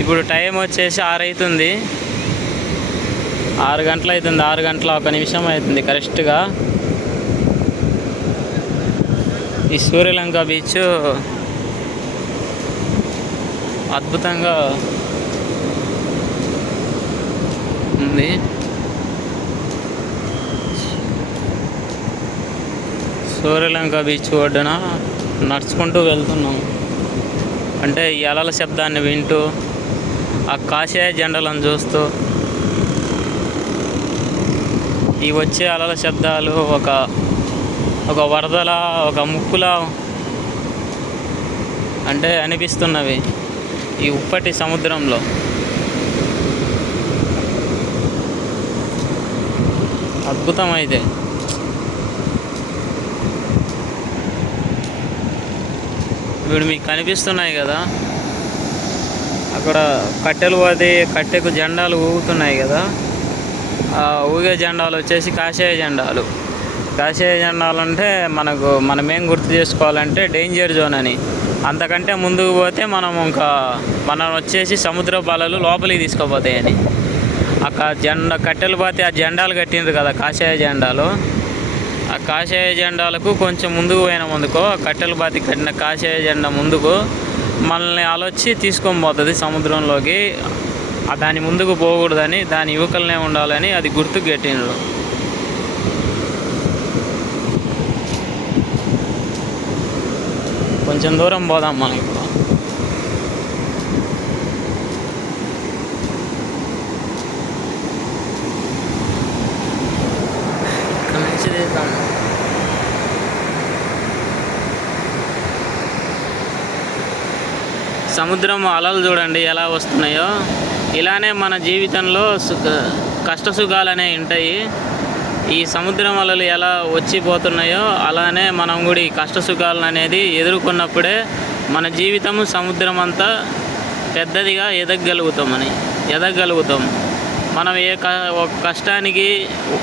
ఇప్పుడు టైం వచ్చేసి 6 అవుతుంది, 6 గంటలు అవుతుంది, 6 గంటల 1 నిమిషం అవుతుంది కరెక్ట్గా. ఈ సూర్యలంక బీచ్ అద్భుతంగా ఉంది. సూర్యలంక బీచ్ ఒడ్డున నడుచుకుంటూ వెళ్తున్నాం. అంటే ఈ అలల శబ్దాన్ని వింటూ, ఆ కాషాయ జెండలను చూస్తూ, ఈ వచ్చే అలల శబ్దాలు ఒక వరదలా, ఒక ముక్కులా అంటే అనిపిస్తున్నవి ఈ ఉప్పటి సముద్రంలో. అద్భుతం. అయితే ఇప్పుడు మీకు కనిపిస్తున్నాయి కదా, అక్కడ కట్టెకు జెండాలు ఊగుతున్నాయి కదా. ఆ ఊగే జెండాలు వచ్చేసి కాషాయ జెండాలు. కాషాయ జెండాలు అంటే మనమేం గుర్తు చేసుకోవాలంటే డేంజర్ జోన్ అని. అంతకంటే ముందుకు పోతే మనం వచ్చేసి సముద్ర అలలు లోపలికి తీసుకుపోతాయని. అక్కడ కట్టెలు పోతే ఆ జెండాలు కట్టిండ్రు కదా కాషాయ జెండాలు. ఆ కాషాయ జెండాలకు కొంచెం ముందుకు పోయినామందుకో, కట్టెలు బాతి కట్టిన కాషాయ జెండా ముందుకు మనల్ని అలొచ్చి తీసుకొని పోతుంది సముద్రంలోకి. దాని ముందుకు పోకూడదని, దాని యువకులనే ఉండాలని అది గుర్తుకు కట్టిండ్రు. కొంచెం దూరం పోదాం మనం ఇప్పుడు. సముద్రం అలలు చూడండి ఎలా వస్తున్నాయో. ఇలానే మన జీవితంలో కష్ట సుఖాలు అనేవి ఉంటాయి. ఈ సముద్రం అలలు ఎలా వచ్చిపోతున్నాయో అలానే మనం కూడా ఈ కష్ట సుఖాలను అనేది ఎదుర్కొన్నప్పుడే మన జీవితము సముద్రం అంతా పెద్దదిగా ఎదగలుగుతాం. మనం ఒక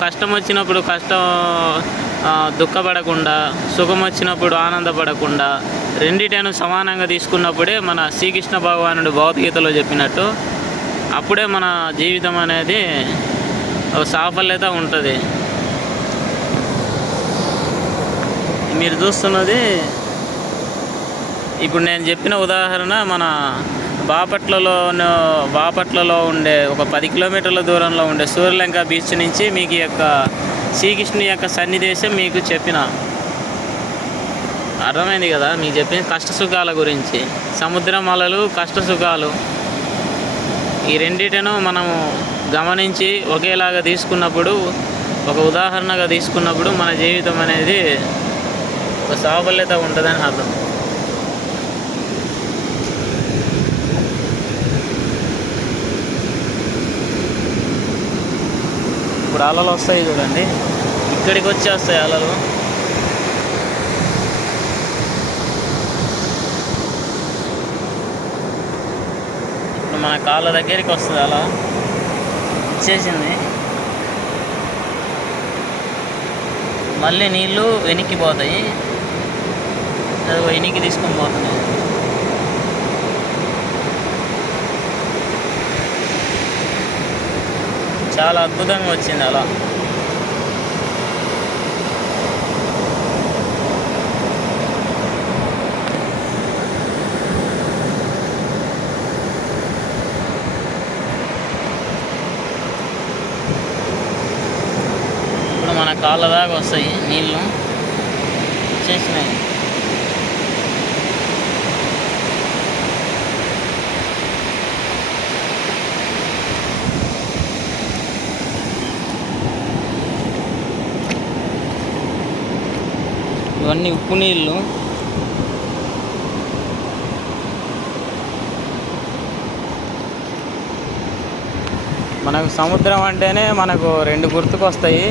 కష్టం వచ్చినప్పుడు దుఃఖపడకుండా, సుఖం వచ్చినప్పుడు ఆనందపడకుండా, రెండిటను సమానంగా తీసుకున్నప్పుడే మన శ్రీకృష్ణ భగవానుడు భగవద్గీతలో చెప్పినట్టు అప్పుడే మన జీవితం అనేది సాఫల్యత ఉంటుంది. మీరు చూస్తున్నది ఇప్పుడు నేను చెప్పిన ఉదాహరణ మన బాపట్లలో ఉండే ఒక 10 కిలోమీటర్ల దూరంలో ఉండే సూర్యలంక బీచ్ నుంచి మీకు ఈ యొక్క శ్రీకృష్ణుని యొక్క సన్నివేశం మీకు చెప్పిన. అర్థమైంది కదా మీకు చెప్పిన కష్ట సుఖాల గురించి. సముద్రం అలలు, కష్ట సుఖాలు, ఈ రెండిటను మనము గమనించి ఒకేలాగా తీసుకున్నప్పుడు, ఒక ఉదాహరణగా తీసుకున్నప్పుడు మన జీవితం అనేది ఒక సాఫల్యత ఉంటుందని అర్థం. ఇప్పుడు అలలు వస్తాయి చూడండి, ఇక్కడికి వచ్చేస్తాయి అలలు. ఇప్పుడు మన కాళ్ళ దగ్గరికి వస్తుంది, అలా వచ్చేసింది. మళ్ళీ నీళ్ళు వెనక్కిపోతాయి, అది వెనక్కి తీసుకొని పోతున్నాయి. చాలా అద్భుతంగా వచ్చింది అలా. ఇప్పుడు మన కాళ్ళ దాకా వస్తాయి నీళ్ళు, చేసినాయి. ఇవన్నీ ఉప్పు నీళ్ళు. మనకు సముద్రం అంటేనే మనకు 2 గుర్తుకు వస్తాయి,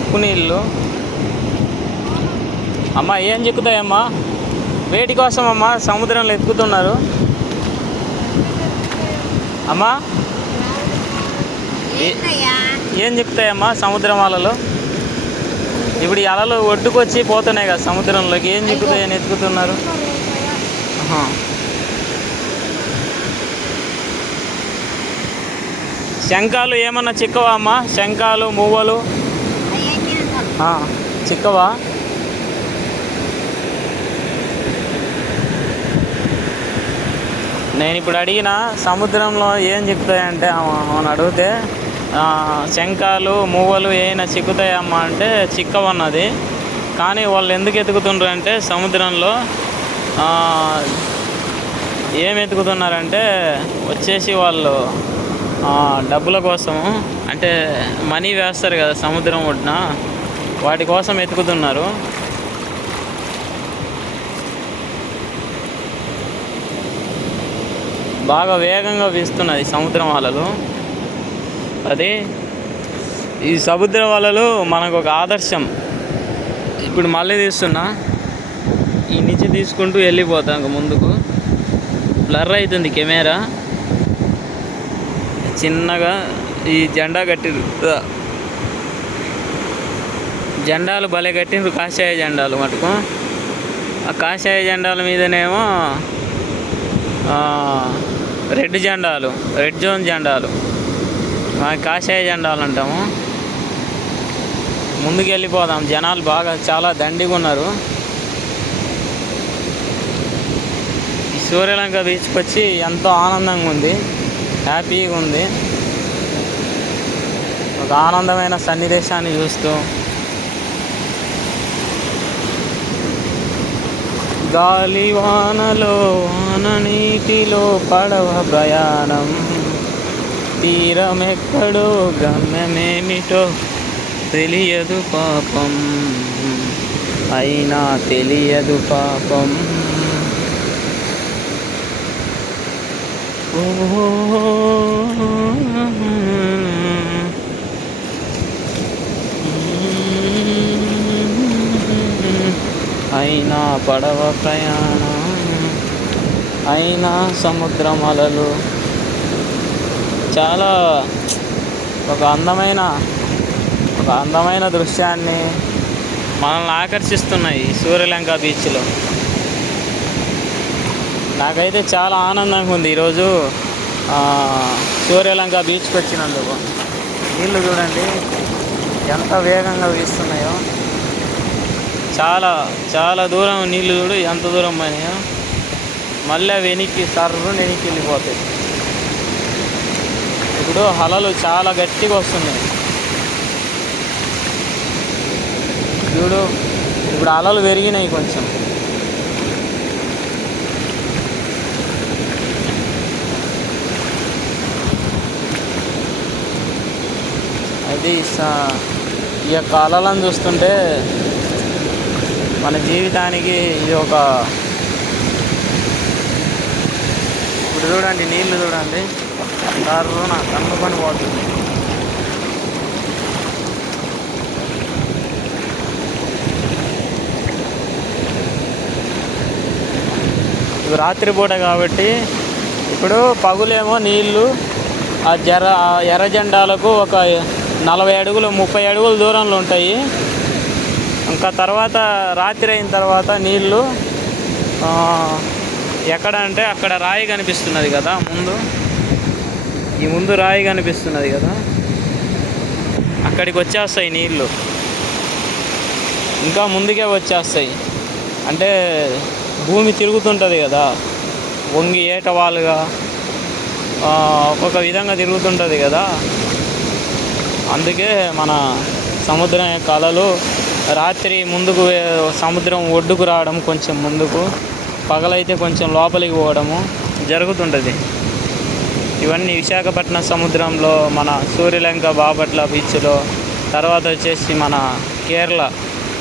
ఉప్పు నీళ్ళు. అమ్మా ఏం చిక్కుతాయమ్మా? వేటి కోసం అమ్మా సముద్రంలో ఎత్తుకుతున్నారు అమ్మా? ఏం చిక్కుతాయమ్మా సముద్రం అలలు? ఇప్పుడు ఈ అలలు ఒడ్డుకొచ్చి పోతున్నాయి కదా సముద్రంలోకి, ఏం చిక్కుతాయని ఎత్తుకుతున్నారు? శంఖాలు ఏమన్నా చిక్కవా అమ్మా? శంఖాలు మువ్వలు చిక్కవా? నేను ఇప్పుడు అడిగిన సముద్రంలో ఏం చిక్కుతాయంటే అని అడిగితే శంఖాలు మువ్వలు ఏమైనా చిక్కుతాయమ్మా అంటే చిక్కవన్నది. కానీ వాళ్ళు ఎందుకు ఎతుకుతుండ్రు అంటే సముద్రంలో ఏం ఎతుకుతున్నారంటే వచ్చేసి వాళ్ళు డబ్బుల కోసము, అంటే మనీ వేస్తారు కదా సముద్రం ఒడ్డున, వాటి కోసం ఎతుకుతున్నారు. బాగా వేగంగా వీస్తున్నది సముద్రం అలలు. అది ఈ సముద్రం అలలు మనకు ఒక ఆదర్శం. ఇప్పుడు మళ్ళీ తీస్తున్నా, ఈ నుంచి తీసుకుంటూ వెళ్ళిపోతాం ఇంక ముందుకు. బ్లర్ అవుతుంది కెమెరా. చిన్నగా ఈ జెండా కట్టిరు, జెండాలు భలే కట్టిండ్రు, కాషాయ జెండాలు మటుకు. ఆ కాషాయ జెండాల మీదనేమో రెడ్ జెండాలు, రెడ్ జోన్ జెండాలు, కాషాయ జెండాలు అంటాము. ముందుకు వెళ్ళిపోదాం. జనాలు బాగా చాలా దండిగా ఉన్నారు. ఈ సూర్యలంక బీచ్కి వచ్చి ఎంతో ఆనందంగా ఉంది, హ్యాపీగా ఉంది. ఒక ఆనందమైన సన్నివేశాన్ని చూస్తూ గాలి వానలో వాన నీటిలో పడవ ప్రయాణం, తీరమెక్కడో గమ్యమేమిటో తెలియదు పాపం, అయినా తెలియదు పాపం. అయినా పడవ ప్రయాణం, అయినా సముద్రం అలలు. చాలా ఒక అందమైన దృశ్యాన్ని మనల్ని ఆకర్షిస్తున్నాయి సూర్యలంక బీచ్లో. నాకైతే చాలా ఆనందంగా ఉంది ఈరోజు సూర్యలంక బీచ్కి వచ్చినందుకు. నీళ్ళు చూడండి ఎంత వేగంగా వీస్తున్నాయో. చాలా చాలా దూరం నీళ్ళు చూడు ఎంత దూరం పోయినాయో. మళ్ళీ వెనక్కి వెళ్ళిపోతాయి. ఇప్పుడు అలలు చాలా గట్టిగా వస్తున్నాయి చూడు. ఇప్పుడు అలలు పెరిగినాయి కొంచెం. అయితే ఈ యొక్క అలలను చూస్తుంటే మన జీవితానికి ఇది ఒక, ఇప్పుడు చూడండి నీళ్ళు చూడండి దారిలో నా కన్ను పని పోతుంది. ఇది రాత్రిపూట కాబట్టి ఇప్పుడు పగులేమో నీళ్ళు ఆ ఎర్ర జెండాలకు ఒక 40 అడుగులు 30 అడుగుల దూరంలో ఉంటాయి. ఇంకా తర్వాత రాత్రి అయిన తర్వాత నీళ్ళు ఎక్కడ అంటే అక్కడ రాయి కనిపిస్తున్నది కదా, ముందు రాయి కనిపిస్తున్నది కదా, అక్కడికి వచ్చేస్తాయి నీళ్ళు. ఇంకా ముందుకే వచ్చేస్తాయి. అంటే భూమి తిరుగుతుంటుంది కదా, వంగి ఏటవాలుగా ఒక్కొక్క విధంగా తిరుగుతుంటుంది కదా. అందుకే మన సముద్రం యొక్క అలలు రాత్రి ముందుకు సముద్రం ఒడ్డుకు రావడం, కొంచెం ముందుకు, పగలైతే కొంచెం లోపలికి పోవడము జరుగుతుంటుంది. ఇవన్నీ విశాఖపట్నం సముద్రంలో, మన సూర్యలంక బాపట్ల బీచ్లో, తర్వాత వచ్చేసి మన కేరళ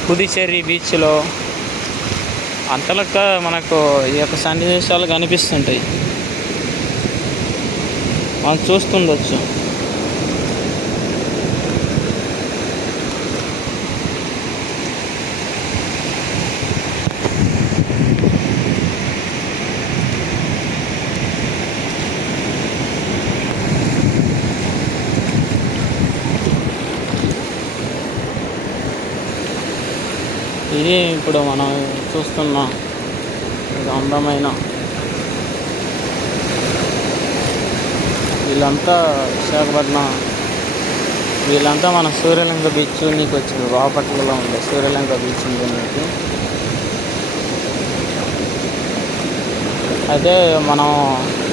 పుదుచ్చేరి బీచ్లో అంతలక్క మనకు ఈ యొక్క సన్నివేశాలు కనిపిస్తుంటాయి. మనం చూస్తుండొచ్చు. ఇది ఇప్పుడు మనం చూస్తున్న అందమైన వీళ్ళంతా విశాఖపట్నం, వీళ్ళంతా మన సూర్యలంక బీచ్ చూడనీకి వచ్చింది. బాపట్లలో ఉండే సూర్యలంక బీచ్ ఉంది మీకు. అయితే మనం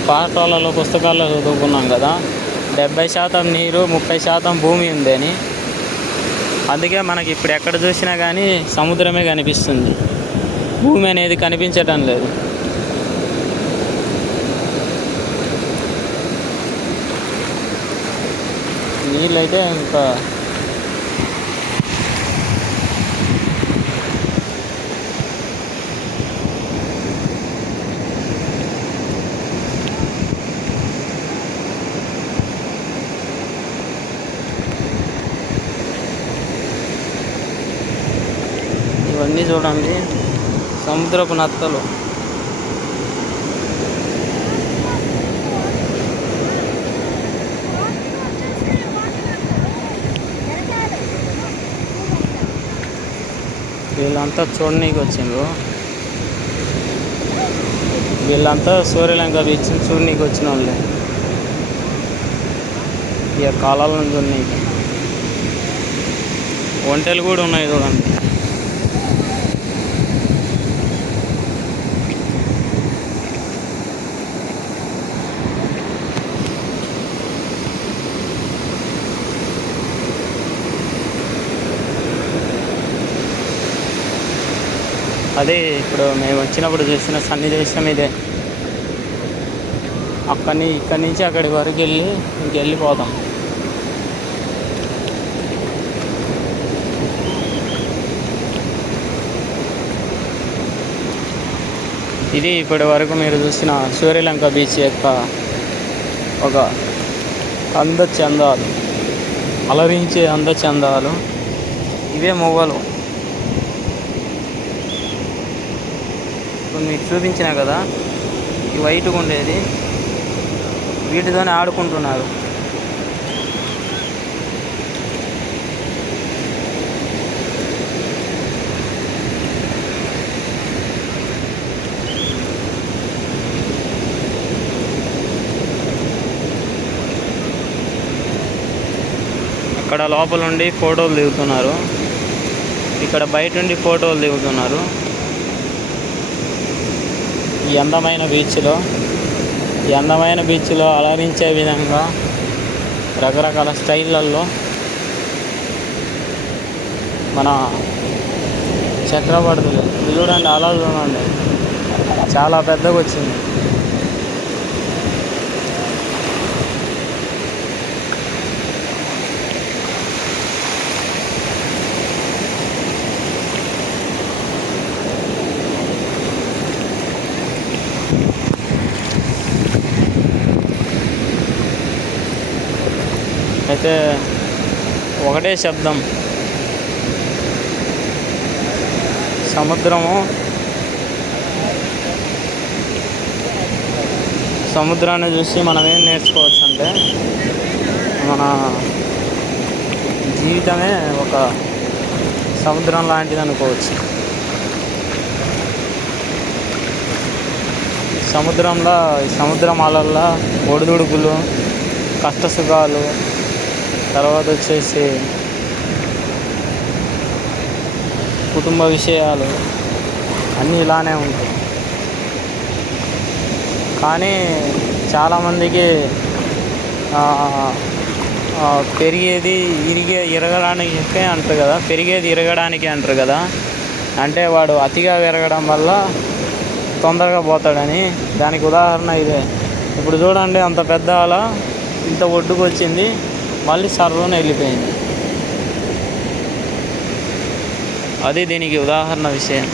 పాఠశాలలో పుస్తకాల్లో చదువుకున్నాం కదా, 70% నీరు 30% భూమి ఉంది అని. అందుకే మనకి ఇప్పుడు ఎక్కడ చూసినా కానీ సముద్రమే కనిపిస్తుంది, భూమి అనేది కనిపించటం లేదు. నీళ్ళైతే ఇంకా ఇవన్నీ చూడండి, సముద్రపు నత్తలు. వీళ్ళంతా చూడనీకి వచ్చిండ్రు. వీళ్ళంతా సూర్యలంక బీచ్ చూడనీకి వచ్చిన వాళ్ళే, ఇక కాలాలను చూడనీకి. ఒంటెలు కూడా ఉన్నాయి చూడండి. అదే ఇప్పుడు మేము వచ్చినప్పుడు చూసిన సన్నివేశం ఇదే. ఇక్కడి నుంచి అక్కడి వరకు వెళ్ళిపోతాం. ఇది ఇప్పటి వరకు మీరు చూసిన సూర్యలంక బీచ్ యొక్క ఒక అందచందాలు, అలరించే అందచందాలు. ఇవే మొవ్వలు. మీకు చూపించిన కదా, ఈ వైట్గా ఉండేది, వీటితోనే ఆడుకుంటున్నారు. అక్కడ లోపల ఉండి ఫోటోలు దిగుతున్నారు, ఇక్కడ బయట ఉండి ఫోటోలు దిగుతున్నారు. ఈ అందమైన బీచ్లో అలరించే విధంగా రకరకాల స్టైళ్ళల్లో మన చక్రవర్తులు. చూడండి, అలా చూడండి, చాలా పెద్దగా వచ్చింది. అయితే ఒకటే శబ్దం, సముద్రాన్ని చూసి మనం ఏం నేర్చుకోవచ్చు అంటే, మన జీవితమే ఒక సముద్రం లాంటిది అనుకోవచ్చు. సముద్రం అలల్లో ఒడిదుడుకులు, కష్టసుఖాలు, తర్వాత వచ్చేసి కుటుంబ విషయాలు అన్నీ ఇలానే ఉంటాయి. కానీ చాలామందికి ఇరగడానికి అంటారు కదా, అంటే వాడు అతిగా విరగడం వల్ల తొందరగా పోతాడని. దానికి ఉదాహరణ ఇదే. ఇప్పుడు చూడండి, అంత పెద్ద అల ఇంత ఒడ్డుకు వచ్చింది, మళ్ళీ సర్వన వెళ్ళిపోయింది. అది దీనికి ఉదాహరణ విషయం.